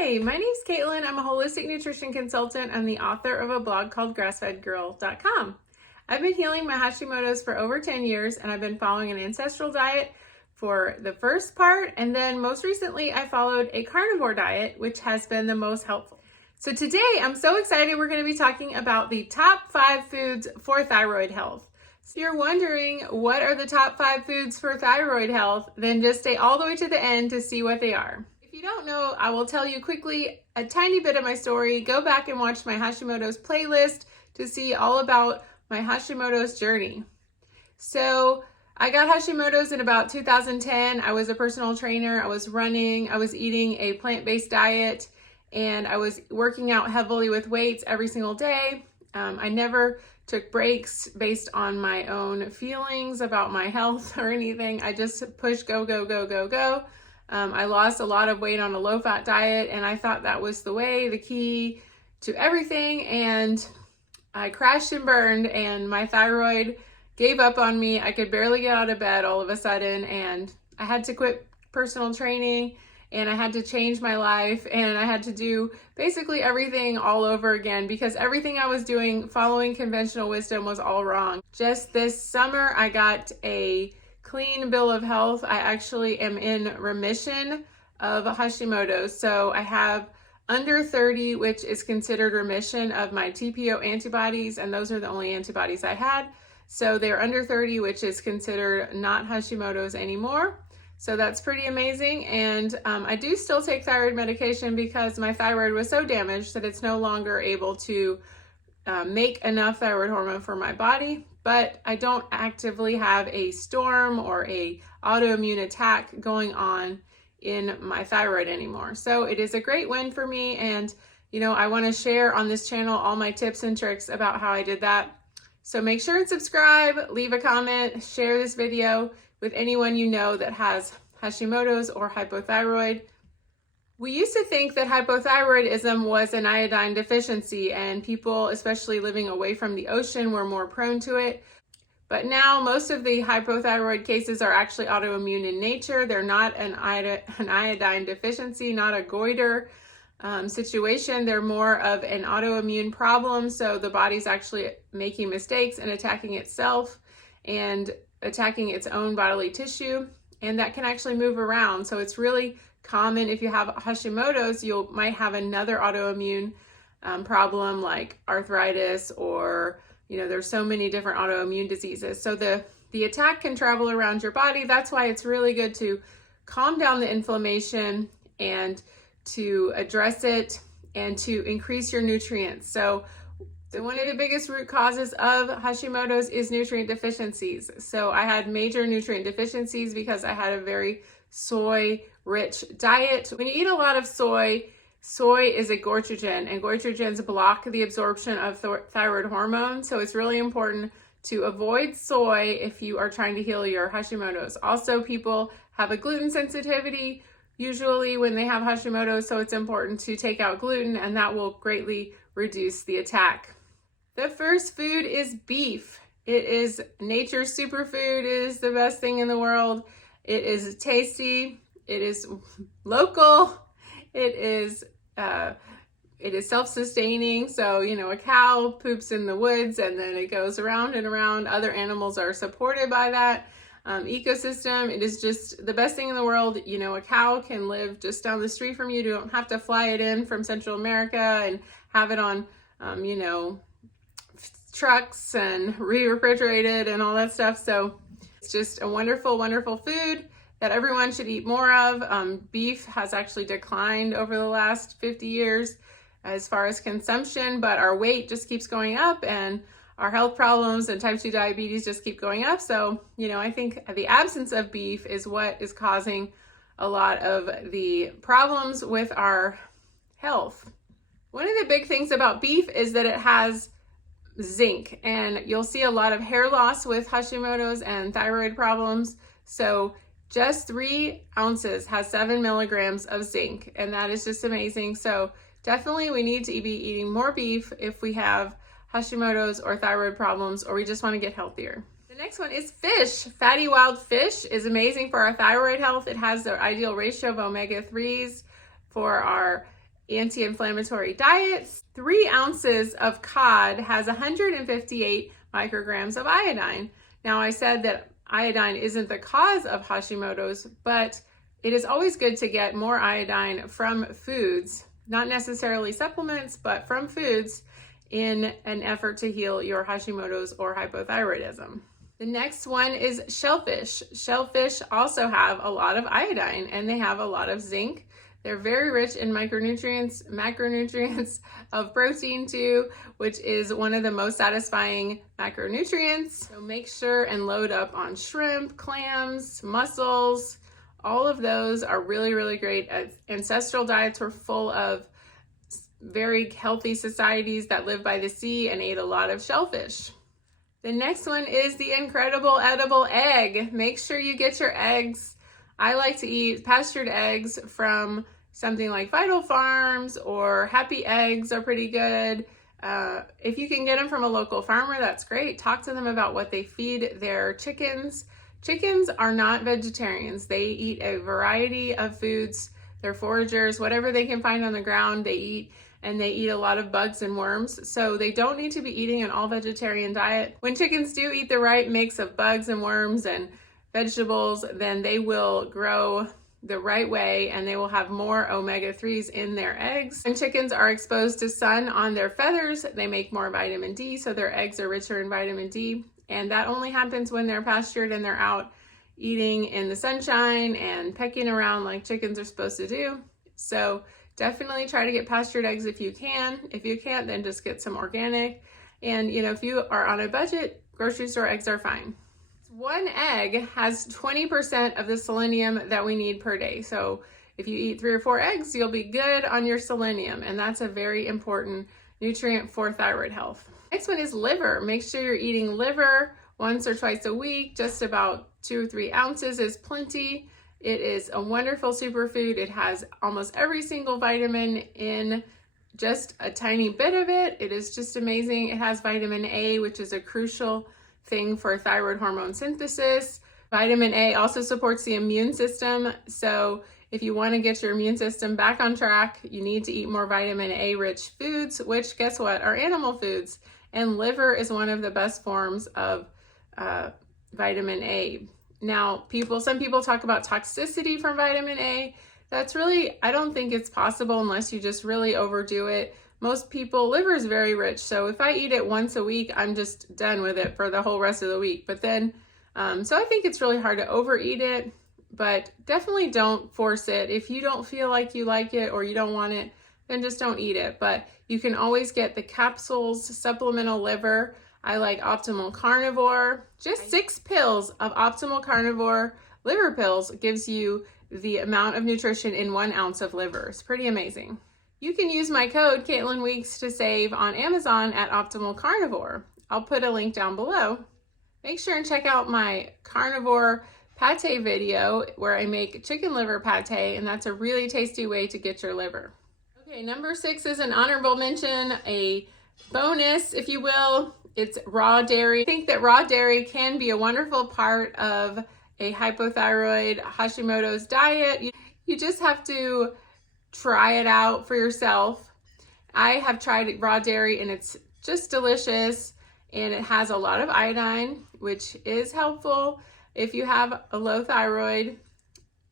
Hi, my name's Caitlin. I'm a holistic nutrition consultant and the author of a blog called grassfedgirl.com. I've been healing my Hashimoto's for over 10 years, and I've been following an ancestral diet for the first part, and then most recently I followed a carnivore diet, which has been the most helpful. So today I'm so excited. We're going to be talking about the top 5 foods for thyroid health. So if you're wondering what are the top 5 foods for thyroid health, then just stay all the way to the end to see what they are. If you don't know, I will tell you quickly a tiny bit of my story. Go back and watch my Hashimoto's playlist to see all about my Hashimoto's journey. So I got Hashimoto's in about 2010. I was a personal trainer. I was running. I was eating a plant-based diet, and I was working out heavily with weights every single day. I never took breaks based on my own feelings about my health or anything. I just pushed go, go, go, go, go. I lost a lot of weight on a low-fat diet, and I thought that was the key to everything, and I crashed and burned, and my thyroid gave up on me. I could barely get out of bed all of a sudden, and I had to quit personal training, and I had to change my life, and I had to do basically everything all over again because everything I was doing following conventional wisdom was all wrong. Just this summer, I got a clean bill of health. I actually am in remission of Hashimoto's. So I have under 30, which is considered remission of my TPO antibodies, and those are the only antibodies I had. So they're under 30, which is considered not Hashimoto's anymore. So that's pretty amazing. And I do still take thyroid medication because my thyroid was so damaged that it's no longer able to make enough thyroid hormone for my body. But I don't actively have a storm or a autoimmune attack going on in my thyroid anymore. So it is a great win for me. And, I want to share on this channel all my tips and tricks about how I did that. So make sure and subscribe, leave a comment, share this video with anyone you know that has Hashimoto's or hypothyroid. We used to think that hypothyroidism was an iodine deficiency, and people, especially living away from the ocean, were more prone to it. But now most of the hypothyroid cases are actually autoimmune in nature. They're not an iodine deficiency, not a goiter situation. They're more of an autoimmune problem. So the body's actually making mistakes and attacking itself and attacking its own bodily tissue, and that can actually move around. So it's really common if you have Hashimoto's, you might have another autoimmune problem like arthritis, or there's so many different autoimmune diseases. So the attack can travel around your body. That's why it's really good to calm down the inflammation and to address it and to increase your nutrients. So one of the biggest root causes of Hashimoto's is nutrient deficiencies. So I had major nutrient deficiencies because I had a very soy-rich diet. When you eat a lot of soy is a goitrogen, and goitrogens block the absorption of thyroid hormone. So it's really important to avoid soy if you are trying to heal your Hashimoto's. Also, people have a gluten sensitivity usually when they have Hashimoto's, so it's important to take out gluten, and that will greatly reduce the attack. The first food is beef. It is nature's superfood. It is the best thing in the world. It is tasty. It is local. It is self-sustaining. So, a cow poops in the woods and then it goes around and around. Other animals are supported by that ecosystem. It is just the best thing in the world. A cow can live just down the street from you. You don't have to fly it in from Central America and have it on, trucks and re-refrigerated and all that stuff. So it's just a wonderful, wonderful food that everyone should eat more of. Beef has actually declined over the last 50 years as far as consumption, but our weight just keeps going up, and our health problems and type 2 diabetes just keep going up. So, I think the absence of beef is what is causing a lot of the problems with our health. One of the big things about beef is that it has zinc, and you'll see a lot of hair loss with Hashimoto's and thyroid problems. So just 3 ounces has 7 milligrams of zinc, and that is just amazing. So definitely we need to be eating more beef if we have Hashimoto's or thyroid problems, or we just want to get healthier. The next one is fish. Fatty wild fish is amazing for our thyroid health. It has the ideal ratio of omega-3s for our anti-inflammatory diets. 3 ounces of cod has 158 micrograms of iodine. Now, I said that iodine isn't the cause of Hashimoto's, but it is always good to get more iodine from foods, not necessarily supplements, but from foods, in an effort to heal your Hashimoto's or hypothyroidism. The next one is shellfish. Shellfish also have a lot of iodine and they have a lot of zinc. They're very rich in micronutrients, macronutrients of protein too, which is one of the most satisfying macronutrients. So make sure and load up on shrimp, clams, mussels. All of those are really, really great. Ancestral diets were full of very healthy societies that lived by the sea and ate a lot of shellfish. The next one is the incredible edible egg. Make sure you get your eggs. I like to eat pastured eggs from something like Vital Farms, or Happy Eggs are pretty good. If you can get them from a local farmer, that's great. Talk to them about what they feed their chickens. Chickens are not vegetarians. They eat a variety of foods. They're foragers. Whatever they can find on the ground, they eat. And they eat a lot of bugs and worms, so they don't need to be eating an all-vegetarian diet. When chickens do eat the right mix of bugs and worms and vegetables, then they will grow the right way and they will have more omega-3s in their eggs. When chickens are exposed to sun on their feathers, they make more vitamin D, so their eggs are richer in vitamin D. And that only happens when they're pastured and they're out eating in the sunshine and pecking around like chickens are supposed to do. So definitely try to get pastured eggs if you can. If you can't, then just get some organic. And if you are on a budget, grocery store eggs are fine. 1 egg has 20% of the selenium that we need per day. So if you eat 3 or 4 eggs, you'll be good on your selenium. And that's a very important nutrient for thyroid health. Next one is liver. Make sure you're eating liver once or twice a week. Just about 2 or 3 ounces is plenty. It is a wonderful superfood. It has almost every single vitamin in just a tiny bit of it. It is just amazing. It has vitamin A, which is a crucial thing for thyroid hormone synthesis. Vitamin A also supports the immune system. So if you want to get your immune system back on track, you need to eat more vitamin A rich foods, which guess what, are animal foods. And liver is one of the best forms of vitamin A. Now, some people talk about toxicity from vitamin A. That's really, I don't think it's possible unless you just really overdo it. Most people, liver is very rich. So if I eat it once a week, I'm just done with it for the whole rest of the week. But then, so I think it's really hard to overeat it, but definitely don't force it. If you don't feel like you like it or you don't want it, then just don't eat it. But you can always get the capsules, supplemental liver. I like Optimal Carnivore. Just 6 pills of Optimal Carnivore liver pills gives you the amount of nutrition in 1 ounce of liver. It's pretty amazing. You can use my code CaitlinWeeks to save on Amazon at Optimal Carnivore. I'll put a link down below. Make sure and check out my carnivore pate video where I make chicken liver pate, and that's a really tasty way to get your liver. Okay, number 6 is an honorable mention, a bonus, if you will. It's raw dairy. I think that raw dairy can be a wonderful part of a hypothyroid Hashimoto's diet. You just have to try it out for yourself. I have tried raw dairy and it's just delicious, and it has a lot of iodine, which is helpful if you have a low thyroid.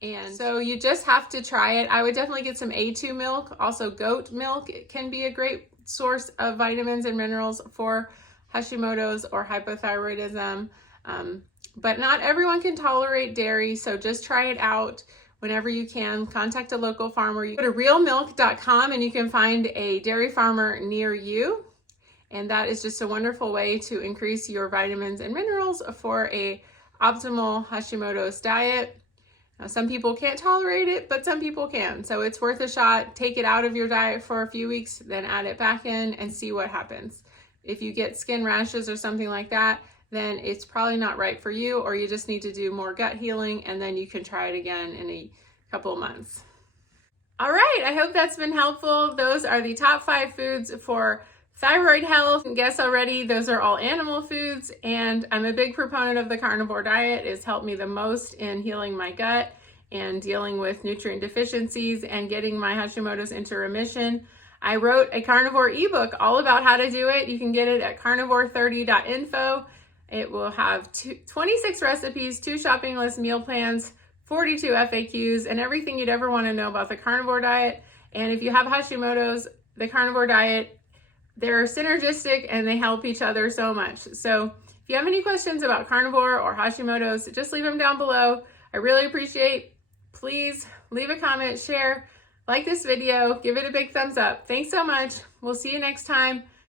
And so you just have to try it. I would definitely get some A2 milk. Also goat milk, it can be a great source of vitamins and minerals for Hashimoto's or hypothyroidism. But not everyone can tolerate dairy, so just try it out whenever you can. Contact a local farmer. You go to realmilk.com and you can find a dairy farmer near you. And that is just a wonderful way to increase your vitamins and minerals for a optimal Hashimoto's diet. Now, some people can't tolerate it, but some people can. So it's worth a shot. Take it out of your diet for a few weeks, then add it back in and see what happens. If you get skin rashes or something like that, then it's probably not right for you, or you just need to do more gut healing, and then you can try it again in a couple of months. All right, I hope that's been helpful. Those are the top 5 foods for thyroid health. Guess already, those are all animal foods, and I'm a big proponent of the carnivore diet. It's helped me the most in healing my gut and dealing with nutrient deficiencies and getting my Hashimoto's into remission. I wrote a carnivore ebook all about how to do it. You can get it at carnivore30.info. It will have 26 recipes, 2 shopping list meal plans, 42 FAQs, and everything you'd ever want to know about the carnivore diet. And if you have Hashimoto's, the carnivore diet, they're synergistic and they help each other so much. So if you have any questions about carnivore or Hashimoto's, just leave them down below. I really appreciate. Please leave a comment, share, like this video, give it a big thumbs up. Thanks so much. We'll see you next time.